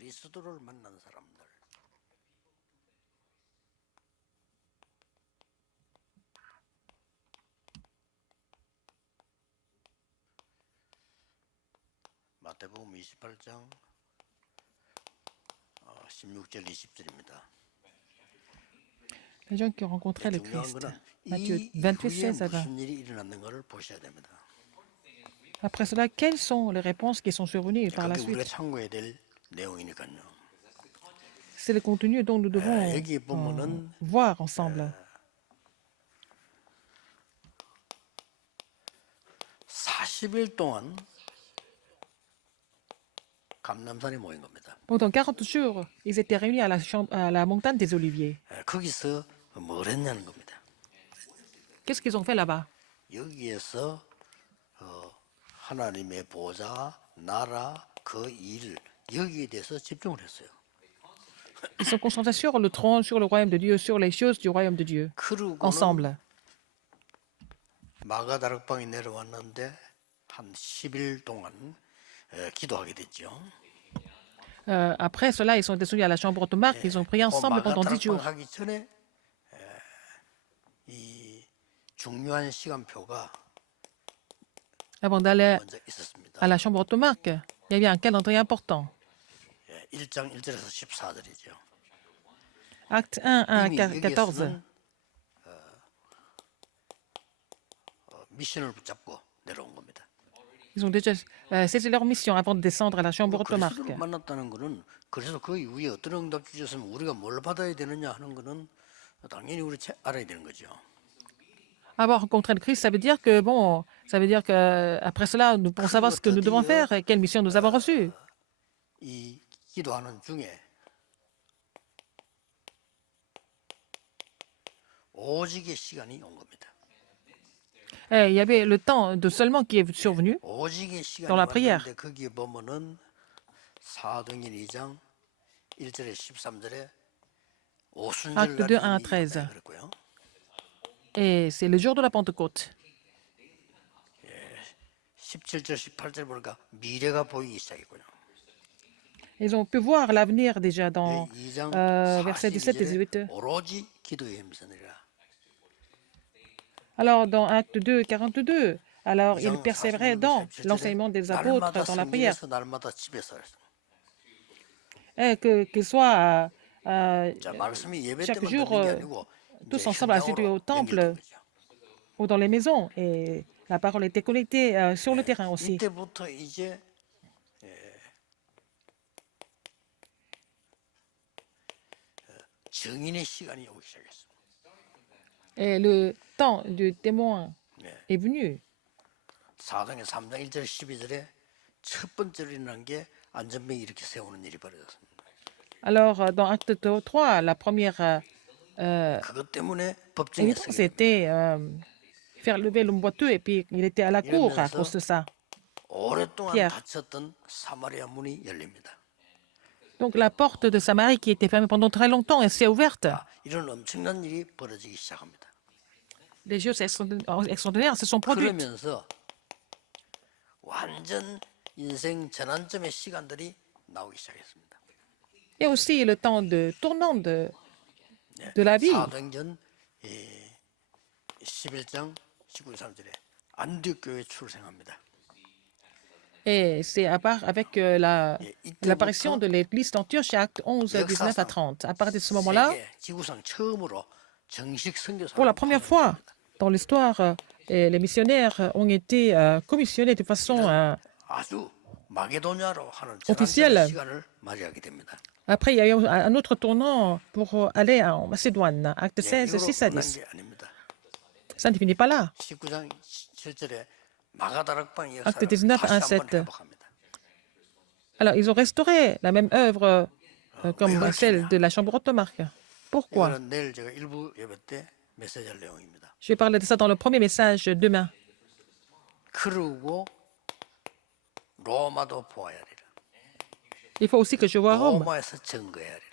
그리스도를 만난 사람들. 마태복음 28장 16절 20절입니다. Les gens qui ont rencontré le 중요한 Christ. 것은 Matthieu 이 28, 이후에 16 à 20. 무슨 일이 일어났는 것을 보셔야 됩니다. Après cela, quelles sont les réponses qui sont survenues par la 그게 우리가 suite? 참고해야 될 내용이니까요. C'est le contenu dont nous devons 여기 보면은 voir ensemble. 40일 동안 감람산에 모인 겁니다. Pendant 40 jours, ils étaient réunis à la montagne des Oliviers. 거기서 뭘 했냐는 겁니다. Qu'est-ce qu'ils ont fait là-bas? 여기에서 하나님의 보좌, 나라, 그 일, 여기에 대해서 집중을 했어요. Ils sont concentrés sur le trône, sur le royaume de Dieu, sur les choses du royaume de Dieu, 그러고는 ensemble. 마가다락방에 내려왔는데 한 10일 동안 기도하게 됐죠. Après cela, ils sont descendus à la chambre de Marc. Ils ont prié ensemble pendant 10 jours. 마가다락방 하기 전에 이 중요한 시간표가 Avant d'aller 먼저 있었습니다. à la chambre de Marc, il y avait un calendrier important. 1장 1절에서 14절이죠. Acte 1 à 이미 14. 여기에서는 미션을 붙잡고 내려온 겁니다. Ils ont déjà saisi leur mission avant de descendre à la chambre de Marc. 그리스도를 만났다는 것은 그래서 그 이후에 어떤 응답 주셨으면 우리가 뭘 받아야 되느냐 하는 것은 당연히 우리 알아야 되는 거죠. Avoir rencontré le Christ, ça veut dire que, bon, ça veut dire qu'après cela, nous pourrons savoir ce que nous devons faire et quelle mission nous avons reçue. 이 기도하는 중에 오직의 시간이 온 겁니다. Et il y avait le temps de seulement qui est survenu. 오직의 시간이 dans la prière. 왔는데 거기에 보면은 사도행전 2장 1절에 13절에 오순절 Acte 2, 1 à 날이 13. 그랬고요. Et c'est le jour de la Pentecôte. 17절 18절 보니까 미래가 보이기 시작했고요. Ils ont pu voir l'avenir déjà dans 2장 versets 17 et 42절에 18. 오로지 기도의 힘선이라. Alors, dans Acte 2, 42, alors ils persévéraient dans l'enseignement des apôtres, dans la prière. 날마다 집에서 Et qu'ils soient 자, 말씀이 예배 chaque 때만 jour 듣는 게 아니고 tous 이제 ensemble assidus au 현장으로 temple 연결된 거죠. ou dans les maisons. Et la parole était connectée sur le terrain aussi. 이때부터 이제 증인의 시간이 오기 시작했습니다. Et le temps du témoin est venu. 사도행전 3장 1절 12절에 첫 번째로 일어난 게 안전병 이렇게 세우는 일이 벌어졌습니다. Alors, dans Acte 3, la première 그것 때문에 법정에 évidence, 서게 c'était faire lever l'homme boiteux et puis il était à la cour à cause de ça. 오랫동안 Pierre. 닫혔던 사마리아 문이 열립니다. Donc la porte de Samarie qui était fermée pendant très longtemps, elle s'est ouverte. 이런 엄청난 일이 벌어지기 시작합니다. Les choses extraordinaires se sont produites. 그러면서 완전 인생 전환점의 시간들이 나오기 시작했습니다. Et aussi le temps de tournant de la vie. 사도행전 11장 19, 3절에 안디옥 교회 출생합니다. Et c'est avec l'apparition de l'église d'Antioche, Acte 11, 19 à 30. À partir de ce moment-là, 세계 지구상 처음으로 정식 선교사로 pour la première fois dans l'histoire, les missionnaires ont été commissionnés de façon 아주 마게도냐로 하는 officielle. 전환점의 시간을 맞이하게 됩니다. Après, il y a eu un autre tournant pour aller en Macédoine, Acte 16, 6 à 끝난 10. 게 아닙니다. Ça ne finit pas là. 19장 7절에 마가다락방의 Acte 역사를 19, 다시 1, 한번 7. 회복합니다. Alors, ils ont restauré la même œuvre comme celle de la chambre haute de Marc. Pourquoi? 이거는 내일 제가 일부 예배 때 메시지할 내용입니다. Je vais parler de ça dans le premier message demain. 그러고 로마도 보아야 하리라. Il faut aussi que je vois Rome. 로마에서 증거해야 하리라.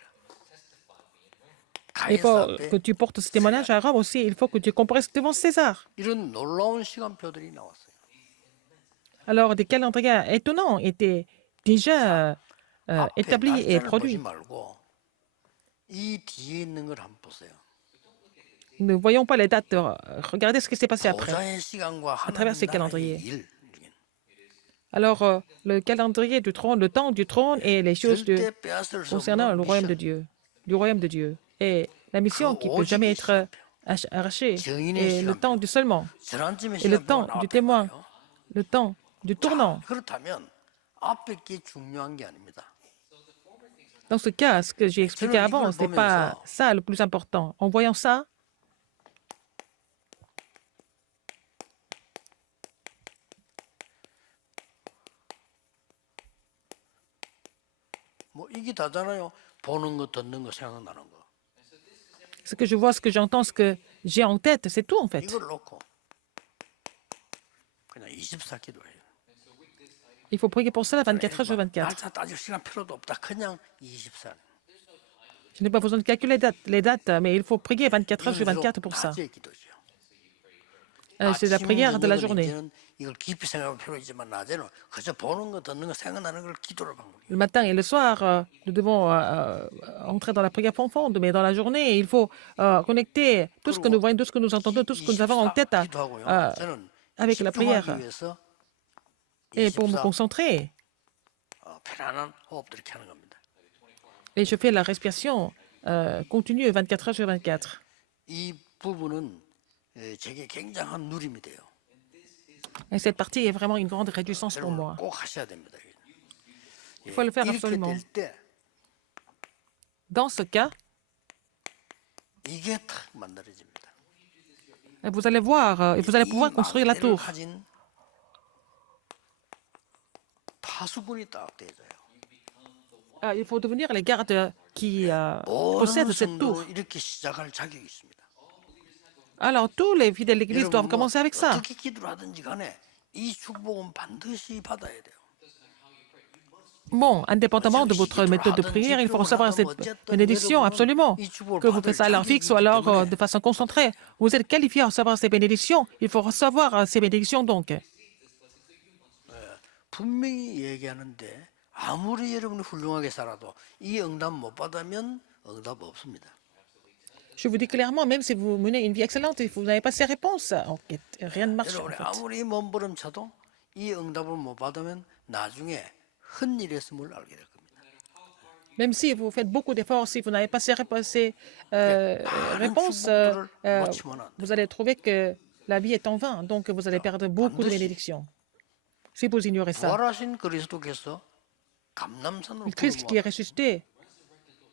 Il 가이사 faut 앞에 que tu portes ce témoignage à Rome aussi. Il faut que tu comparaisses devant César. 이런 놀라운 시간표들이 나왔어요. Alors, des calendriers étonnants étaient déjà 앞에 établi et 날짜를 보지 produit. 말고 이 뒤에 있는 걸 한번 보세요. Ne voyons pas les dates, regardez ce qui s'est passé après, 보좌의 시간과 à travers 하나님 ces 나라의 calendriers. 일 Alors, le calendrier du trône, le temps du trône et les choses 절대 빼앗을 수 concernant 없는 le royaume de 미션, Dieu, du royaume de Dieu. Et la 그 mission qui peut jamais 오직의 être 시간표, arrachée, 증인의 et le temps 시간표, du seulement, 전환점의 et le 시간표가 temps du 나왔단 témoin, 말이에요. le temps du tournant. 그렇다면 앞에 게 중요한 게 아닙니다. Dans ce cas, ce que j'ai expliqué 저는 avant, 이걸 ce n'est pas 보면서 ça le plus important. En voyant ça, 뭐 이게 다잖아요. 보는 거, 듣는 거, 생각나는 거. ce que je vois, ce que j'entends, ce que j'ai en tête, c'est tout en fait. 이걸 놓고 그냥 24 기도해요. Il faut prier pour cela 24 heures sur 24. 날짜 따질 시간 필요도 없다. 그냥 24. Je n'ai pas besoin de calculer les dates, mais il faut prier 24 heures sur 이건 24 pour ça. 낮의 기도죠. C'est la prière de la journée. 이제는 이걸 깊이 생각할 필요 있지만 낮에는 그저 보는 거, 듣는 거, 생각나는 걸 기도로 한 겁니다. Le matin et le soir, nous devons entrer dans la prière profonde, mais dans la journée, il faut connecter tout ce que nous voyons, tout ce que nous entendons, tout ce que nous avons en tête 기도하고요. 저는 avec la prière. 집중하기 위해서 Et pour me 24 concentrer, 편안한 호흡 이렇게 하는 겁니다. et je fais la respiration continue 24 heures sur 24. 이 부분은 제게 굉장한 누림이 돼요. Et cette partie est vraiment une grande réjouissance pour 여러분 moi. 꼭 하셔야 됩니다. Il faut le faire 이렇게 absolument. 될 때 Dans ce cas, 이게 탁 만들어집니다. vous allez voir, et vous allez 이 pouvoir construire la 망대를 tour. 가진 파수꾼이 딱 되어져요. Il faut devenir les gardes qui 모든 possèdent cette tour. 성도는 이렇게 시작할 자격이 있습니다. Alors, tous les fidèles de l'Église 여러분 doivent 뭐 commencer avec ça. 어떻게 기도를 하든지 간에 이 축복은 반드시 받아야 돼요. Bon, indépendamment de votre méthode de prière, il faut recevoir cette bénédiction, absolument. Que vous faites ça à l'heure fixe ou alors de façon concentrée. Vous êtes qualifié à recevoir ces bénédictions. Il faut recevoir ces bénédictions donc. 분명히 얘기하는데 아무리 여러분이 훌륭하게 살아도 이 응답 못 받으면 응답 없습니다. Je vous dis clairement, même si vous menez une vie excellente et vous n'avez pas ces réponses, rien ne marche. En 여러분이 fait. 아무리 몸부림쳐도 이 응답을 못 받으면 나중에 헛일했음을 알게 될 겁니다. Même si vous faites beaucoup d'efforts, si vous n'avez pas ces réponses, 축복들을 놓치면 안 돼요. vous allez trouver que la vie est en vain. Donc, vous allez perdre beaucoup de bénédictions. Si vous ignorez ça. 부활하신 그리스도께서 감남산으로 Le Christ qui est 부르고 ressuscité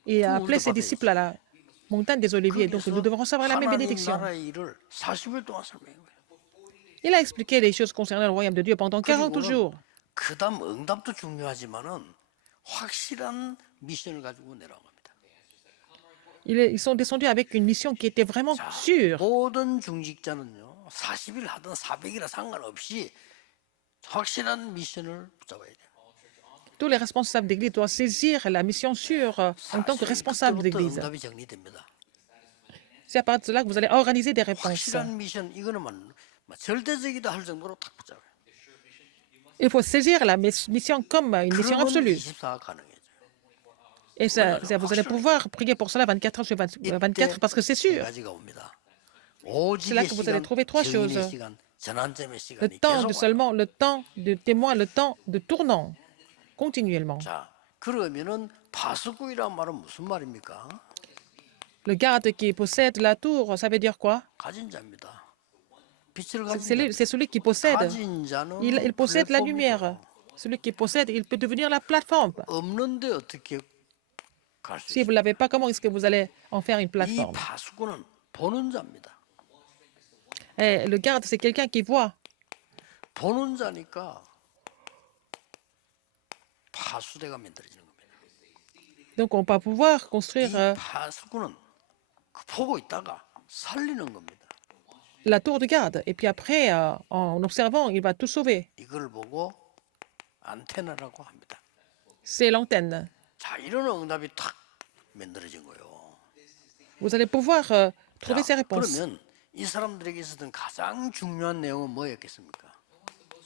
et a appelé ses disciples à la montagne des Oliviers. Donc, nous devons recevoir la même 하나님 bénédiction. 나라의 일을 40일 동안 설명한 거예요. Il a expliqué les choses concernant le royaume de Dieu pendant 40 그리고는 jours. 그다음 응답도 중요하지만은 확실한 미션을 가지고 내려온 겁니다. Ils sont descendus avec une mission qui était vraiment sûre. 모든 중직자는요 40일 하든 400일이나 상관없이 확실한 미션을 붙잡아야 돼요. Tous les responsables d'église doivent saisir la mission sûre en tant que responsable 그때부터 d'église. 응답이 정리됩니다. C'est à partir de là que vous allez organiser des réponses. 확실한 미션 이거는 절대적이다 할 정도로 딱 붙잡아요. Il faut saisir la mission comme une mission 그러면 absolue. 24가 가능해져요. Et vous allez pouvoir prier pour cela 24 heures sur 24 parce que c'est 세 sûr. 가지가 옵니다. C'est là 오직의 que vous allez 시간, trouver trois 증인의 choses. 시간, 전환점의 Le 시간이 temps 계속 de 와요. seulement, le temps de témoin, le temps de tournant, continuellement. 자, 그러면은 파수꾼이란 말은 무슨 말입니까? Le garde qui possède la tour, ça veut dire quoi? 가진 자입니다. 빛을 가진 자. C'est celui qui possède. 가진 자는 Il possède la 플랫폼이죠. lumière. Celui qui possède, il peut devenir la plateforme. 없는데 어떻게 갈 수 Si 있어요? vous ne l'avez pas, comment est-ce que vous allez en faire une 이 plateforme? 파수꾼은 보는 자입니다. Et le garde, c'est quelqu'un qui voit. 보는 자니까 파수대가 만들어지는 겁니다. Donc, on va pouvoir 이 construire 파수꾼은 그 보고 있다가 살리는 겁니다. la tour de garde. Et puis après, en observant, il va tout sauver. 이걸 보고 안테나라고 합니다. C'est l'antenne. 자, 이런 응답이 탁 만들어진 거예요. Vous allez pouvoir trouver 자, ces réponses. 그러면 이 사람들에게 있었던 가장 중요한 내용은 뭐였겠습니까?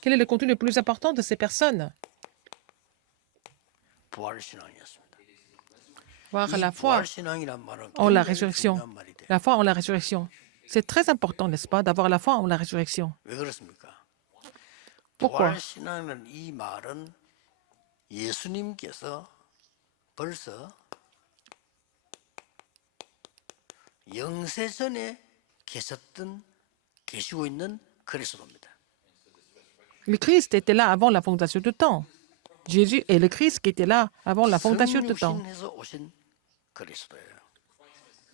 Quel est le contenu le plus important de ces personnes? 부활신앙이었습니다. Voir 이 la foi 부활신앙이란 말은 en la 굉장히 résurrection. 중요한 말이 돼요. La foi en la résurrection. C'est très important, n'est-ce pas, d'avoir la foi en la résurrection. 왜 그렇습니까? Pourquoi? 부활신앙이라는 이 말은 예수님께서 벌써 영세전에 계시고 있는 그리스도입니다. Le Christ était là avant la fondation du temps. Jésus est le Christ qui était là avant la fondation du temps. 성육신해서 오신 그리스도예요.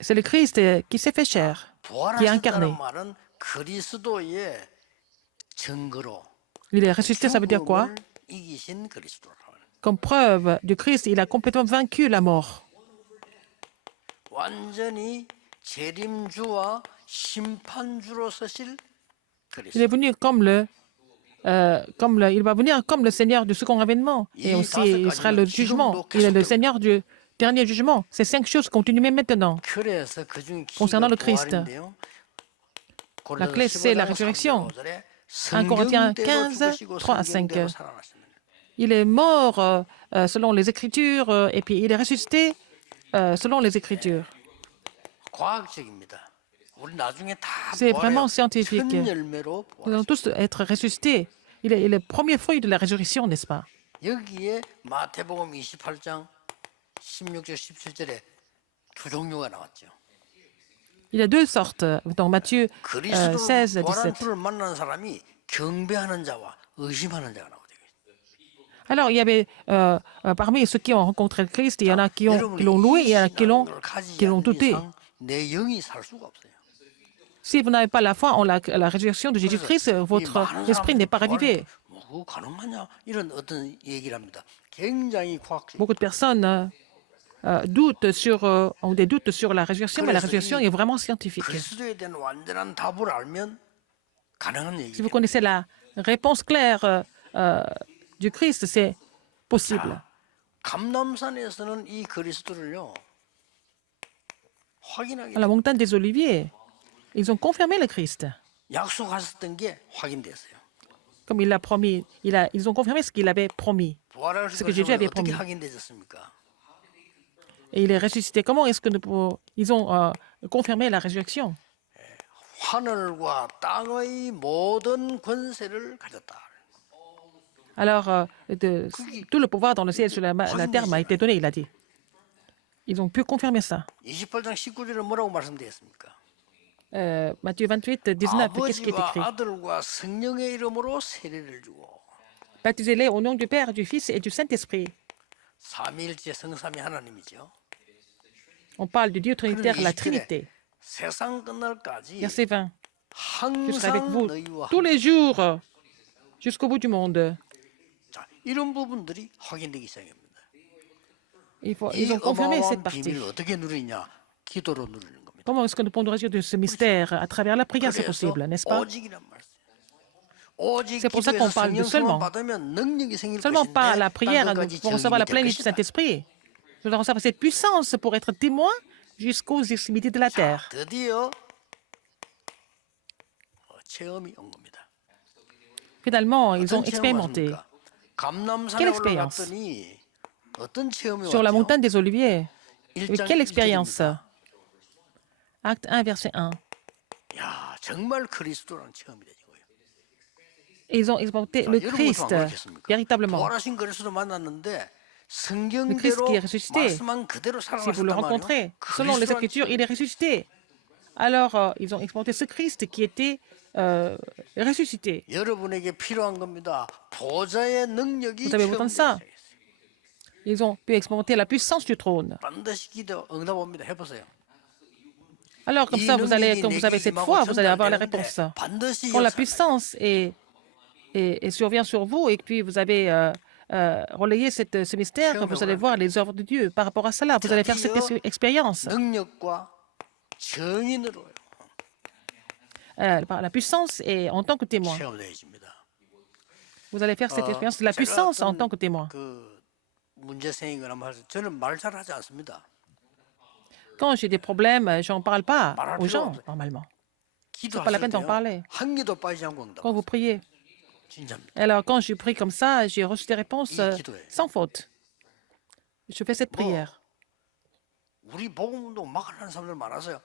C'est le Christ qui s'est fait chair, qui est incarné. 부활하셨다는 말은 그리스도의 증거로 Il est ressuscité, ça veut dire quoi? 죽음을 이기신 그리스도라고 해요. Comme preuve du Christ, il a complètement vaincu la mort. 완전히 재림주와 심판주로 서실 Il est 그리스도. venu il va venir comme le Seigneur du second avènement. Et aussi, il sera le jugement. Il est le Seigneur du dernier jugement. Ces 5 choses continuent même maintenant. 그래서 그중 Concernant 키가 le Christ, 부활인데요. la clé, c'est la résurrection. 1 Corinthiens 15, 3 à 5. Il est mort selon les Écritures et puis il est ressuscité selon les Écritures. 과학적입니다. 우리 나중에 다 C'est 보아요. vraiment scientifique. 첫 열매로 Nous allons tous être ressuscités. Il est le premier fruit de la résurrection, n'est-ce pas? 여기에 마태복음 28장 16절 17절에 두 종류가 나왔죠. Il y a 2 sortes dans Matthieu 그리스도 16, 부활한 17. 주를 만난 사람이 경배하는 자와 의심하는 자가 나오죠. Alors, il y avait parmi ceux qui ont rencontré le Christ, il y en a qui l'ont loué, et il y en a qui l'ont douté. 내 영이 살 수가 없어요. Si vous n'avez pas la foi en la résurrection de Jésus-Christ, votre esprit n'est pas ravivé. 그거 가능하냐? 이런 어떤 얘기를 합니다. 굉장히 과학적. Beaucoup de personnes ont des doutes sur la résurrection, mais la résurrection est vraiment scientifique. 그리스도에 대한 완전한 답을 알면 가능한 Si 얘기죠. vous connaissez la réponse claire du Christ, c'est possible. 감람산에서는 이 그리스도를요 확인하게 À la montagne des Oliviers, ils ont confirmé le Christ. 약속하셨던 게 확인됐어요. Comme il l'a promis, ils ont confirmé ce qu'il avait promis. 부활하신 Ce que Jésus avait 어떻게 promis. 확인되셨습니까? Et il est ressuscité. Comment est-ce que ils ont confirmé la résurrection? 하늘과 땅의 모든 권세를 가졌다. Alors, tout le pouvoir dans le ciel et sur la terre m'a été donné, il a dit. Ils ont pu confirmer ça. 28장 19절에 뭐라고 말씀드렸습니까? Matthieu 28, 19, qu'est-ce qui est 아버지와 écrit? 아들과 성령의 이름으로 세례를 주고 Baptisez-les au nom du Père, du Fils et du Saint-Esprit. 삼위일체 성삼위 하나님이죠. On parle du Dieu Trinitaire, la 20절에 Trinité. 세상 끝날까지 Verset 20. Je serai avec 항상 vous 너희와 tous les jours jusqu'au bout du monde. 자, 이런 부분들이 확인되기 시작합니다. Ils ont confirmé cette 어마어마한 partie. 비밀을 어떻게 누리냐? 기도로 누리는 겁니다. Comment est-ce que nous pouvons résoudre de ce mystère? À travers la prière, c'est 그래서 possible, n'est-ce pas? 오직이란 말씀. 오직 C'est pour ça qu'on 기도에서 parle de 성령 seulement. 받으면 능력이 생길 Seulement par la 것인데 prière, nous 땅끝까지 pouvons recevoir la 증인이 될 plénitude du 것이다. Saint-Esprit. Nous allons recevoir cette puissance pour être témoins jusqu'aux extrémités de la terre. 드디어 체험이 온 겁니다. Finalement, ils ont 어떤 체험을 expérimenté. 하십니까? 감람산에 Quelle expérience? 올라갔더니 어떤 체험이 Sur la 왔죠? montagne des Oliviers. Oui, 1장 quelle expérience? 1절입니다. Acte 1, verset 1. 야, 정말 그리스도라는 체험이 되는 거예요. Ils ont expérimenté le 여러분 Christ, 어떻게 그렇겠습니까? véritablement. 부활하신 그리스도 만났는데 Le Christ 성경대로 qui est ressuscité. 말씀한 그대로 Si vous le 살아가셨단 말이에요. rencontrez, selon les Écritures, il est ressuscité. Alors, ils ont expérimenté ce Christ qui était ressuscité. 여러분에게 필요한 겁니다. 보좌의 능력이 Vous avez besoin de ça. 체험되어야 Ils ont pu expérimenter la puissance du trône. 반드시 기도 응답 옵니다. 해보세요. Alors, comme ça, quand vous avez cette foi, vous allez avoir la réponse. 반드시 Quand la 역사가 puissance survient sur vous et puis vous avez relayé ce mystère, vous allez voir les œuvres de Dieu. Par rapport à cela, vous allez faire cette expérience. 능력과 증인으로 Par la puissance et en tant que témoin. 체험되어집니다. Vous allez faire cette expérience de la puissance en tant que témoin. 그 문제 생기거나 말 저는 말 잘하지 않습니다. Quand j'ai des problèmes, j'en parle pas 말할 aux 필요 gens, 없어요. normalement. 기도하실 pas la peine d'en 때요, parler. 한 개도 빠지지 않고 응답. Quand vous priez. 진짜입니다. Alors, quand je prie comme ça, j'ai reçu des réponses sans faute. je fais cette prière. 우리 복음운동 막 하는 사람들 많아서요.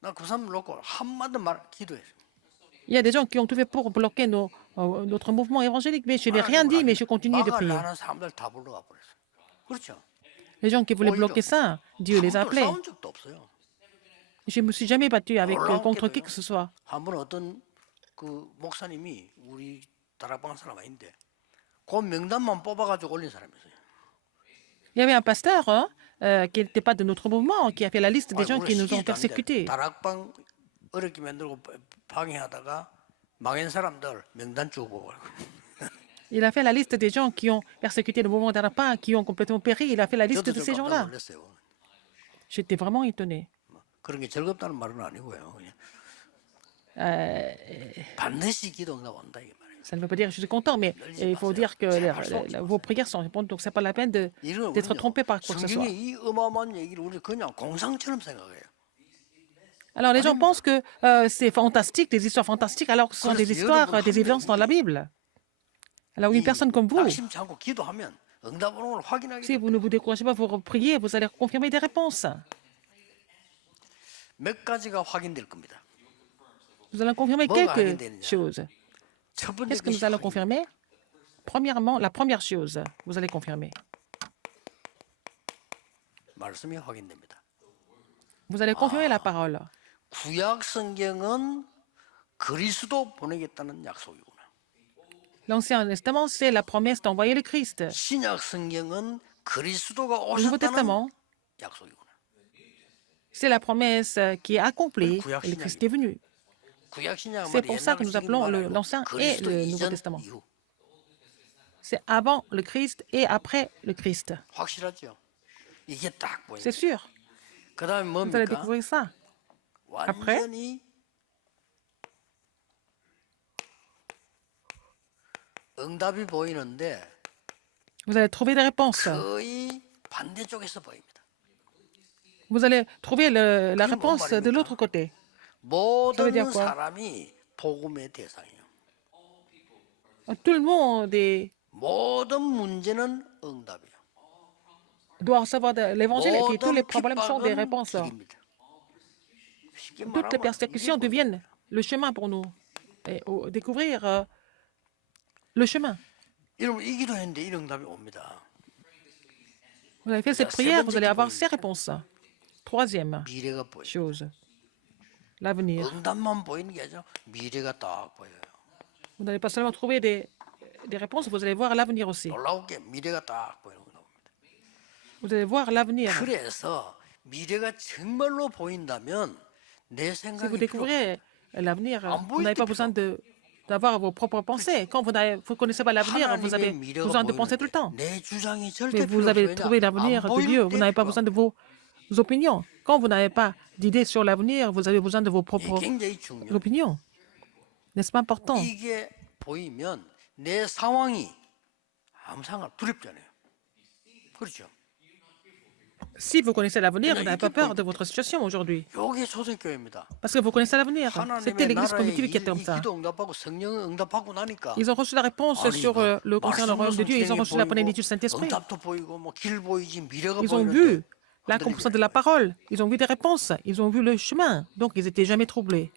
나 그 사람 놓고 한마디 기도했어요. Il y a des gens qui ont tout fait pour bloquer notre mouvement évangélique, mais je n'ai rien dit, mais je continue de prier. 막으려는 사람들 다 불러가 버렸어요. 그렇죠? Les gens qui voulaient bloquer ça, Dieu les a 한 번도 appelés. 싸운 적도 없어요. Je ne me suis jamais battu contre qui que ce soit. 한번 어떤 그 목사님이 우리 다락방 사람 아닌데 그 명단만 뽑아가지고 올린 사람이 있어요. Il y avait un pasteur qui n'était pas de notre mouvement, qui a fait la liste des gens 우리 qui nous ont 시기도 아닌데 persécutés. 다락방 어렵게 만들고 방해하다가 망한 사람들 명단 쭉 보고 Il a fait la liste des gens qui ont persécuté le mouvement d'Arapa, qui ont complètement péri. Il a fait la liste 저도 de 좀 ces 깜짝 gens-là. 놀랐어요. J'étais vraiment étonné. 그런 게 즐겁다는 말은 아니고요. 그냥 Euh, 반드시 기도 응답 온다 이게 말이에요. Ça ne veut pas dire que je suis content, mais il faut dire que vos prières sont répondues, donc ce n'est pas la peine 이런 d'être 우리는요, trompé par quoi que ce soit. 성경의 이 어마어마한 얘기를 우리 그냥 공상처럼 생각해요. Alors les gens pensent que c'est fantastique, des histoires fantastiques, alors que ce sont des histoires, des évidences dans la Bible. Alors une personne comme vous, 낙심치 않고 기도하면 응답 오는 걸 확인하게 si 돼요. vous ne vous découragez pas, vous priez, vous allez confirmer des réponses. 몇 가지가 확인될 겁니다. Nous allons confirmer 뭐가 quelques 확인되느냐? choses. 첫 번째 Qu'est-ce que nous 것이 allons 확인. confirmer? Premièrement, la première chose, vous allez confirmer. 말씀이 확인됩니다. Vous allez confirmer la parole. 구약 성경은 그리스도 보내겠다는 약속이구나. L'Ancien Testament, c'est la promesse d'envoyer le Christ. 신약 성경은 그리스도가 Le Nouveau 오셨다는 Testament, 약속이구나. c'est la promesse qui est accomplie et le Christ est venu. 구약 신약 C'est pour ça que nous appelons l'Ancien et le Nouveau Testament. 이후 C'est avant le Christ et après le Christ. 확실하죠. 이게 딱 보입니다. C'est sûr. 그다음에 Vous allez 뭡니까? découvrir ça. 완전히 응답이 보이는데 Vous allez trouver des réponses. 거의 반대쪽에서 보입니다. Vous allez trouver la réponse de l'autre côté. 모든 dire quoi? 사람이 복음의 대상이에요. Tout le monde 모든 문제는 응답이에요. doit recevoir de l'évangile et puis tous les problèmes sont des 핍박은 réponses. 길입니다. 쉽게 Toutes les 말하면 persécutions 이게 deviennent le chemin pour nous. Et découvrir le chemin. 여러분 이 기도했는데 이 응답이 옵니다. Vous avez fait cette prière, vous allez avoir ces réponses. Troisième 미래가 보여요. chose, l'avenir. 응답만 보이는 게 아니라 미래가 딱 보여요. Vous n'allez pas seulement trouver des réponses, vous allez voir l'avenir aussi. 놀라우게 미래가 딱 보이는 겁니다. Vous allez voir l'avenir. 그래서 미래가 정말로 보인다면 내 Si vous 생각이 필요 découvrez l'avenir, 안 vous 보일 n'avez 때 pas besoin d'avoir vos propres pensées. Quand vous ne connaissez pas l'avenir, vous avez 하나님의 미래가 besoin de penser tout le 보이는데 temps. 내 주장이 절대 Mais 필요 vous avez 없어요. trouvé l'avenir de Dieu. Vous n'avez pas besoin de vos opinions. Quand vous n'avez pas d'idées sur l'avenir, vous avez besoin de vos propres 이게 굉장히 중요해요. opinions. N'est-ce pas important? 이게 보이면 내 상황이 아무 상관 두렵지 않아요. 그렇죠? Si vous connaissez l'avenir, vous n'avez pas peur de votre situation aujourd'hui. 이게 초대교회입니다. Parce que vous connaissez l'avenir. C'était 하나님의 l'église 나라에 primitive qui était comme 이 ça. 기도 응답하고 성령 응답하고 나니까 Ils ont reçu la réponse sur le concernant le royaume de Dieu. Ils ont reçu la plénitude du Saint-Esprit. 응답도 보이고 뭐 길 보이지 미래가 Ils ont 보이는데 vu l'accomplissement de la parole. Ils ont vu des réponses. Ils ont vu le chemin. Donc, ils n'étaient jamais troublés.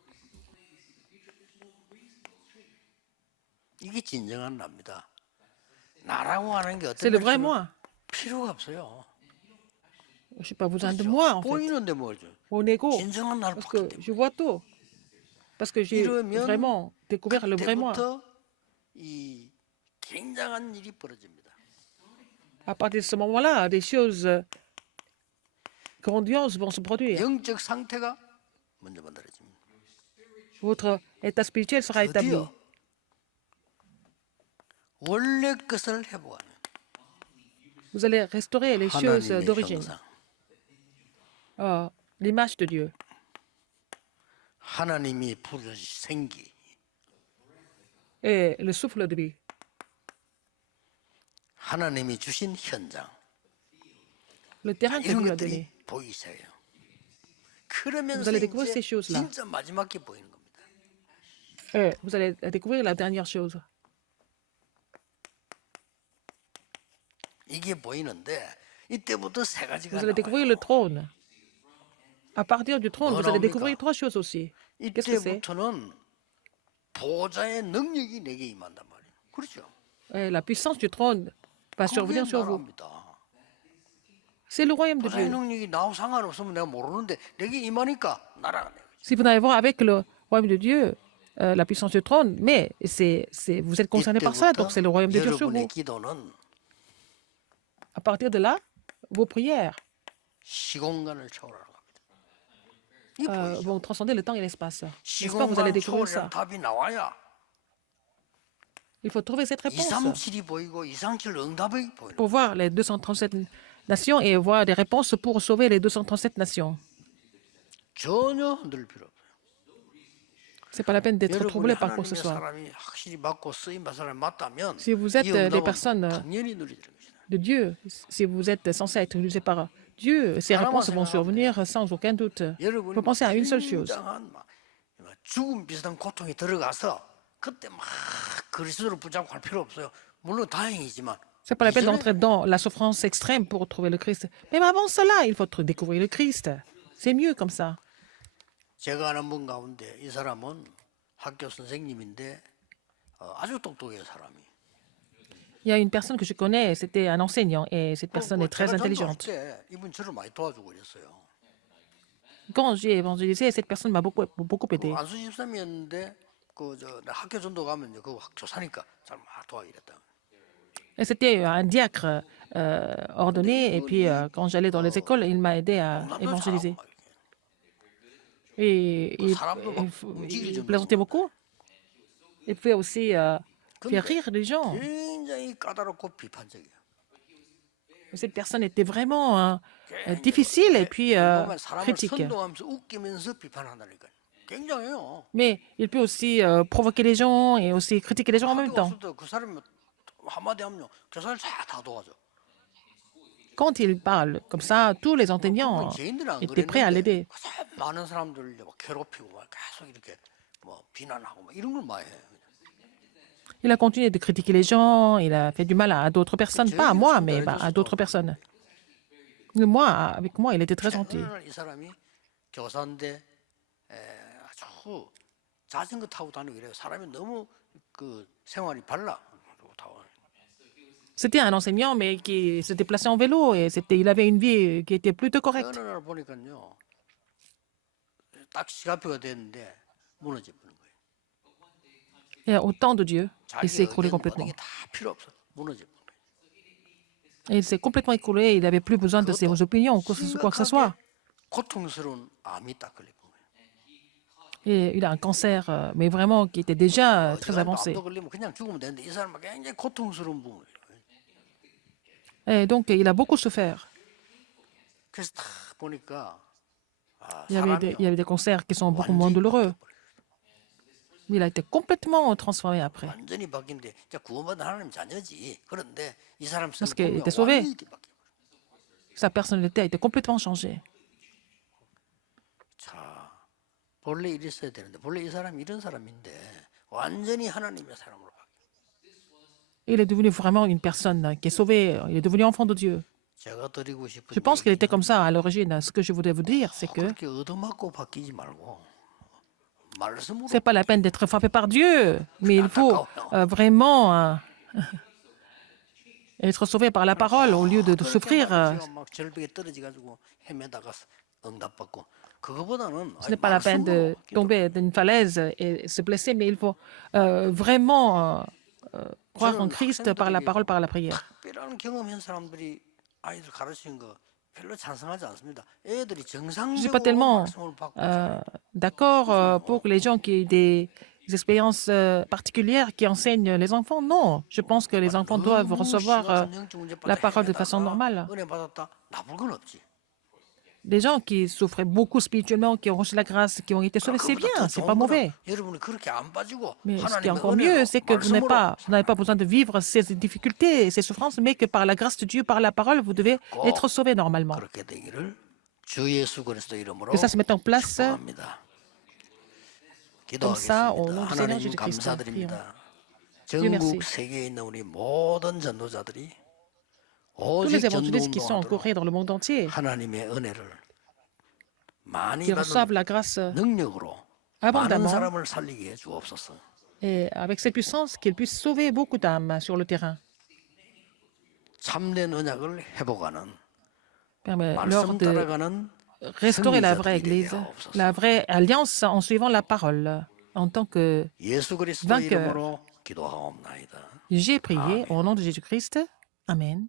이게 진정한 납니다. 나라고 하는 게 C'est 어떤 le vrai moi. 필요가 없어요. Je n'ai pas besoin de moi, en fait. 보이는데 뭐죠? Mon ego. 진정한 나를 Parce 봤기 que 때문에. je vois tout. Parce que j'ai 이러면 vraiment découvert le vrai moi. 그때부터 이 굉장한 일이 벌어집니다. À partir de ce moment-là, des choses grandioses vont se produire. 영적 상태가 먼저 만들어집니다. Votre état spirituel sera établi. 드디어 원래 것을 회복하는 Vous allez restaurer les choses 하나님의 d'origine. 형상, L'image de Dieu. 하나님이 부르신 생기, Et le souffle de vie. 하나님이 주신 현장 Le terrain que 이런 Dieu a 것들이 donné. 보이세요. 그러면서 Vous allez découvrir 이제 ces choses-là. 진짜 마지막 게 보이는 겁니다. Et vous allez découvrir la dernière chose. 이게 보이는데 이때부터 세 가지가 Vous allez découvrir le 나와요. trône. À partir du trône, 뭐 vous allez 나옵니까? découvrir trois choses aussi. Qu'est-ce que c'est? 이때부터는 보좌의 능력이 내게 임한단 말이에요. 그렇죠? La puissance du trône va 그게 survenir sur vous. 나라입니다. C'est le royaume de 보좌의 Dieu. 능력이 나하고 상관없으면 내가 모르는데 내게 임하니까 나라가 내 거죠. Si vous n'avez à voir avec le royaume de Dieu, la puissance du trône, mais vous êtes concerné par ça, donc c'est le royaume de Dieu sur 여러분의 vous. 기도는 À partir de là, vos prières 시공간을 초월하는 겁니다. 이게 보이죠? vont transcender le temps et l'espace. N'est-ce pas, vous allez 시공간 découvrir 초월이라는 ça. 답이 나와야 Il faut trouver cette réponse 237이 보이고 237 응답이 보이는 pour voir les 237 nations et voir des réponses pour sauver les 237 nations. 전혀 흔들릴 필요 없어요. C'est pas la peine d'être 여러분이 troublé par quoi que ce 하나님의 soit. 사람이 확실히 받고 쓰임 받은 사람이 맞다면 Si vous êtes 이 des 응답은 personnes 당연히 누리는 것이다. de Dieu, si vous êtes censé être utilisé par Dieu, ces réponses vont survenir sans aucun doute. Il 여러분이 faut penser à une seule chose. 굉장한 막 죽음 비슷한 고통이 들어가서 그때 막 그리스도를 붙잡고 할 필요 없어요. 물론 다행이지만 C'est pas la peine 이전에 d'entrer dans la souffrance extrême pour trouver le Christ. Même avant cela, il faut découvrir le Christ. C'est mieux comme ça. 제가 아는 분 가운데 이 사람은 학교 선생님인데 아주 똑똑해요 사람이. Il y a une personne que je connais, c'était un enseignant, et cette personne est très 제가 전도할 intelligente. 때 이분 저를 많이 도와주고 그랬어요. Quand j'ai évangélisé, cette personne m'a beaucoup aidé. 안수 집사님이었는데 그저 학교 전도 가면 그 교사니까 잘 막 도와주고 이랬다. Et c'était un diacre ordonné, et puis quand j'allais dans les écoles, il m'a aidé à 농담도 évangéliser. 잘하고 막 이렇게. Et 사람도 막 움직일 il 정도로. plaisantait beaucoup. Il pouvait aussi 근데 faire rire les gens. 굉장히 까다롭고 비판적이에요. Cette personne était vraiment difficile et puis 보면 사람을 critique. 선동하면서 웃기면서 비판한다니까요. 굉장해요. Mais il peut aussi provoquer les gens et aussi critiquer les gens en même 학교 temps. 왔을 때 그 사람이 한마디 하면 교사를 다 도와줘. Quand il parle comme ça, tous les enseignants 개인들은 안 étaient prêts à l'aider. 그랬는데 많은 사람들 막 괴롭히고 막 계속 이렇게 뭐 비난하고 막 이런 걸 많이 해요. Il a continué de critiquer les gens, il a fait du mal à d'autres personnes, pas à moi, mais à d'autres personnes. Moi, avec moi, il était très gentil. 이 사람이 교사인데 아주 자전거 타고 다니고 이래요. 사람이 너무 그 생활이 발라. C'était un enseignant, mais qui se déplaçait en vélo et il avait une vie qui était plutôt correcte. 어느 날 보니까요. 딱 시간표가 됐는데 무너져 버린 거예요. Et au temps de Dieu, il s'est 자기 écroulé 의견 complètement. 모든 게 다 필요 없어. 무너져 버린 거예요. Et il s'est complètement écroulé, il n'avait plus besoin de ses opinions ou quoi que ce soit. 고통스러운 암이 딱 걸린 거예요. Et il a un cancer, mais vraiment qui était déjà très avancé. 암도 걸리면 그냥 죽으면 되는데 이 사람은 굉장히 고통스러운 부분이에요. Et donc, il a beaucoup souffert. 그래서 딱 보니까 Il y avait des cancers qui sont beaucoup moins douloureux. Mais il a été complètement transformé après. 완전히 바뀐데 진짜 구원받은 하나님 자녀지. 그런데 이 사람 Parce qu'il était sauvé. 완전히 바뀌어. Sa personnalité a été complètement changée. 자, 본래 이랬어야 되는데 본래 이 사람이 이런 사람인데 완전히 하나님의 사람으로 바뀌어. Il est devenu vraiment une personne qui est sauvée. Il est devenu enfant de Dieu. 제가 드리고 싶은 Je pense qu'il était comme ça à l'origine. Ce que je voudrais vous dire, c'est que 그렇게 얻어맞고 바뀌지 말고 말씀으로 c'est pas la peine d'être frappé par Dieu, mais il faut vraiment être sauvé par la parole au lieu de souffrir. 제가 막 절벽에 떨어져 가지고 헤매다가 응답받고 그거보다는 Ce n'est pas la peine de tomber d'une falaise et se blesser, mais il faut vraiment croire en Christ par la parole, par la prière. 특별한 경험한 사람들이 아이들 가르치는 거 별로 찬성하지 않습니다. 애들이 Je ne suis pas 정상적으로 tellement 말씀을 받고 d'accord pour que les gens qui aient des expériences particulières qui enseignent les enfants. Non, je pense que les enfants doivent recevoir la parole de façon normale. 은혜 받았다 나쁠 건 없지. Des gens qui souffraient beaucoup spirituellement, qui ont reçu la grâce, qui ont été sauvés, c'est bien, c'est pas mauvais. 여러분이 그렇게 안 빠지고 Mais ce qui est 하나님의 encore mieux, 은혜로 c'est que vous n'avez pas besoin de vivre ces difficultés, ces souffrances, mais que par la grâce de Dieu, par la parole, vous devez être sauvés normalement. 그렇게 되기를 주 예수 그리스도 이름으로 Que ça se mette en place 축복합니다. comme ça, au 기도하겠습니다. nom du Seigneur 하나님 Jésus-Christ. 감사드립니다. Dieu merci. 전국 세계에 있는 우리 모든 전도자들이 tous 오직 les évangélistes qui sont 전도운동하도록 encourus dans le monde entier, 하나님의 은혜를 많이 qui reçoivent 받은 la grâce 능력으로 많은 abondamment 사람을 살리게 해 주옵소서. et avec cette puissance, qu'ils puissent sauver beaucoup d'âmes sur le terrain. 참된 언약을 회복하는 Permet leur 말씀 de 따라가는 restaurer la vraie 승리자들이 되게 Église, 하옵소서. la vraie alliance en suivant la parole. En tant que 예수 그리스도 vainqueur. 이름으로 기도하옵나이다. j'ai prié au nom de Jésus-Christ. Amen.